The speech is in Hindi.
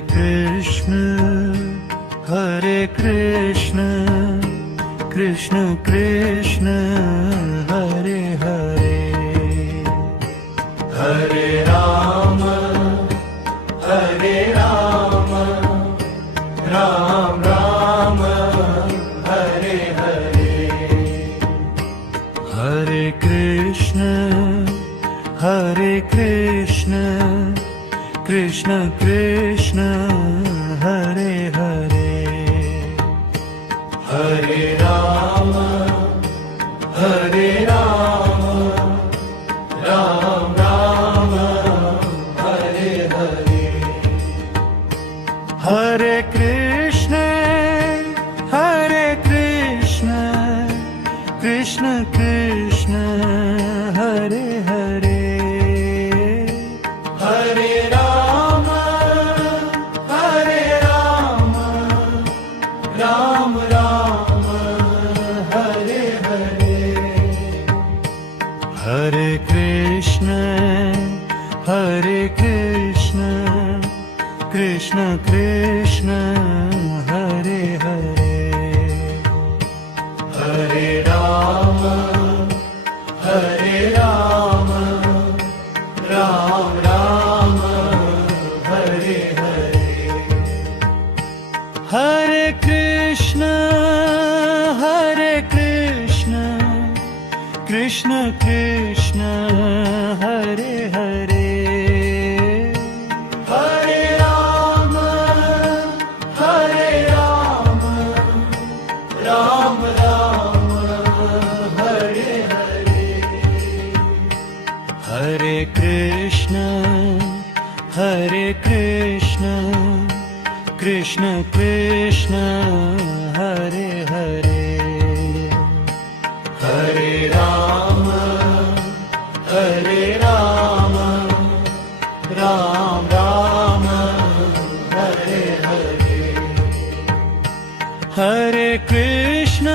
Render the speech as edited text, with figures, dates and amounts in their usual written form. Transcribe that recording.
कृष्ण कृष्ण कृष्ण हरे हरे, हरे राम राम राम हरे हरे, हरे कृष्ण कृष्ण कृष्ण हरे हरे, हरे राम राम राम हरे हरे, हरे कृष्ण कृष्ण कृष्ण हरे हरे, हरे राम राम राम हरे हरे, हरे कृष्ण कृष्ण कृष्ण हरे हरे, हरे राम राम राम हरे हरे, हरे कृष्ण कृष्ण कृष्ण हरे हरे, हरे राम राम राम हरे हरे, हरे कृष्ण कृष्ण कृष्ण हरे हरे, हरे राम राम राम हरे हरे, हरे कृष्ण